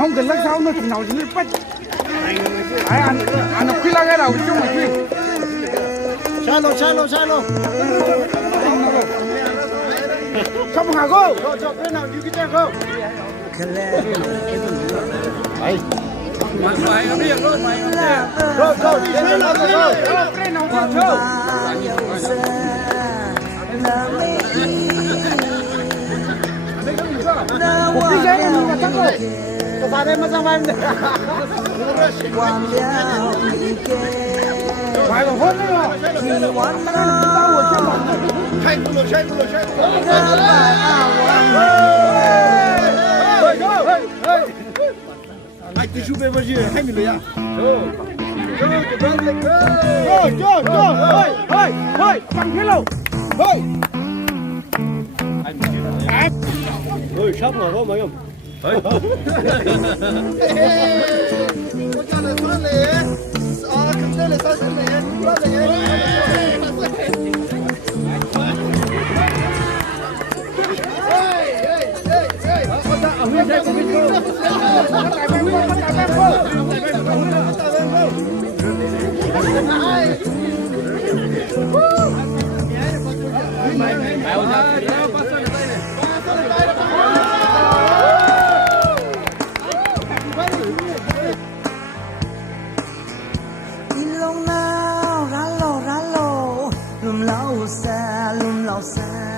không cần lắc sao nó chỉ nào chỉ bắt ai ăn nó khi la cái đầu chung mà khi sai luôn xong hả cô cho cái nào như cái trang không ấy mày có biết không mày rồi cái nào chơi cuộc đi dây mà chắc rồi có phải đây mà sang vai phải là hôn đấy mà anh tí chụp về bao nhiêu hay mình lấy à thôi bằng thế lâu thôi ơi sắp rồi không mấy ông lùng lao xa